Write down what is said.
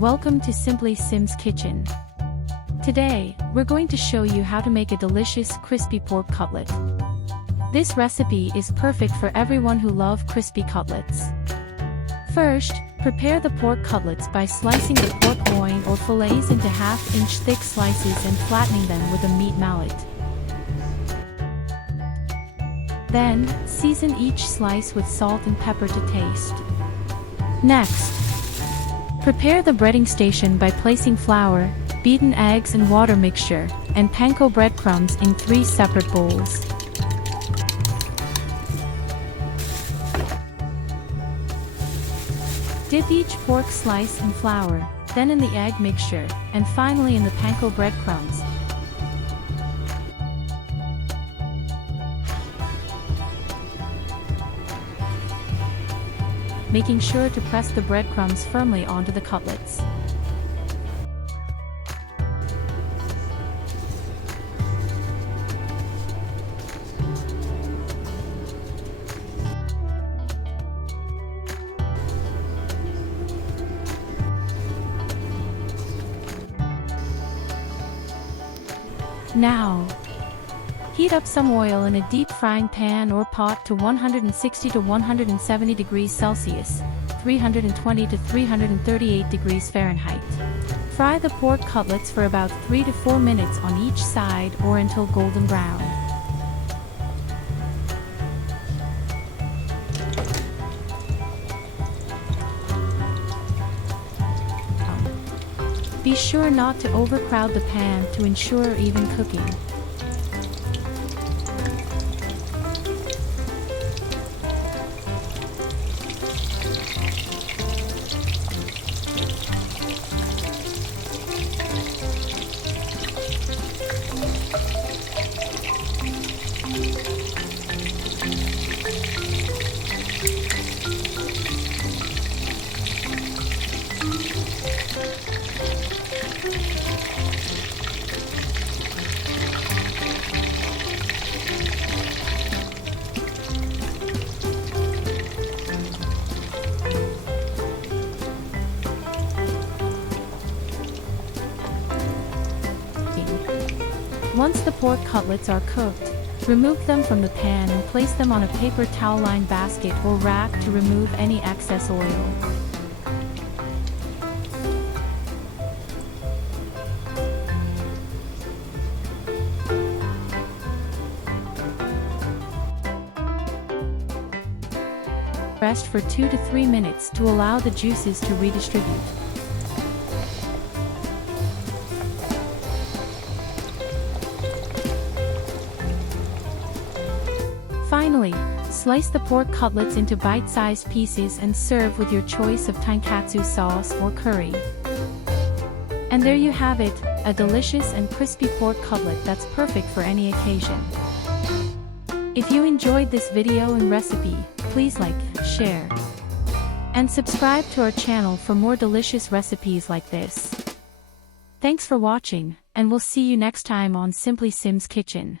Welcome to Simply Sim's Kitchen. Today, we're going to show you how to make a delicious crispy pork cutlet. This recipe is perfect for everyone who loves crispy cutlets. First, prepare the pork cutlets by slicing the pork loin or fillets into half-inch thick slices and flattening them with a meat mallet. Then, season each slice with salt and pepper to taste. Next, prepare the breading station by placing flour, beaten eggs and water mixture, and panko breadcrumbs in 3 separate bowls. Dip each pork slice in flour, then in the egg mixture, and finally in the panko breadcrumbs. Making sure to press the breadcrumbs firmly onto the cutlets. Now, heat up some oil in a deep frying pan or pot to 160 to 170 degrees Celsius, 320 to 338 degrees Fahrenheit. Fry the pork cutlets for about 3 to 4 minutes on each side or until golden brown. Be sure not to overcrowd the pan to ensure even cooking. Once the pork cutlets are cooked, remove them from the pan and place them on a paper towel-lined basket or rack to remove any excess oil. Rest for 2 to 3 minutes to allow the juices to redistribute. Finally, slice the pork cutlets into bite-sized pieces and serve with your choice of Tonkatsu sauce or curry. And there you have it, a delicious and crispy pork cutlet that's perfect for any occasion. If you enjoyed this video and recipe, please like, share, and subscribe to our channel for more delicious recipes like this. Thanks for watching, and we'll see you next time on Simply Sim's Kitchen.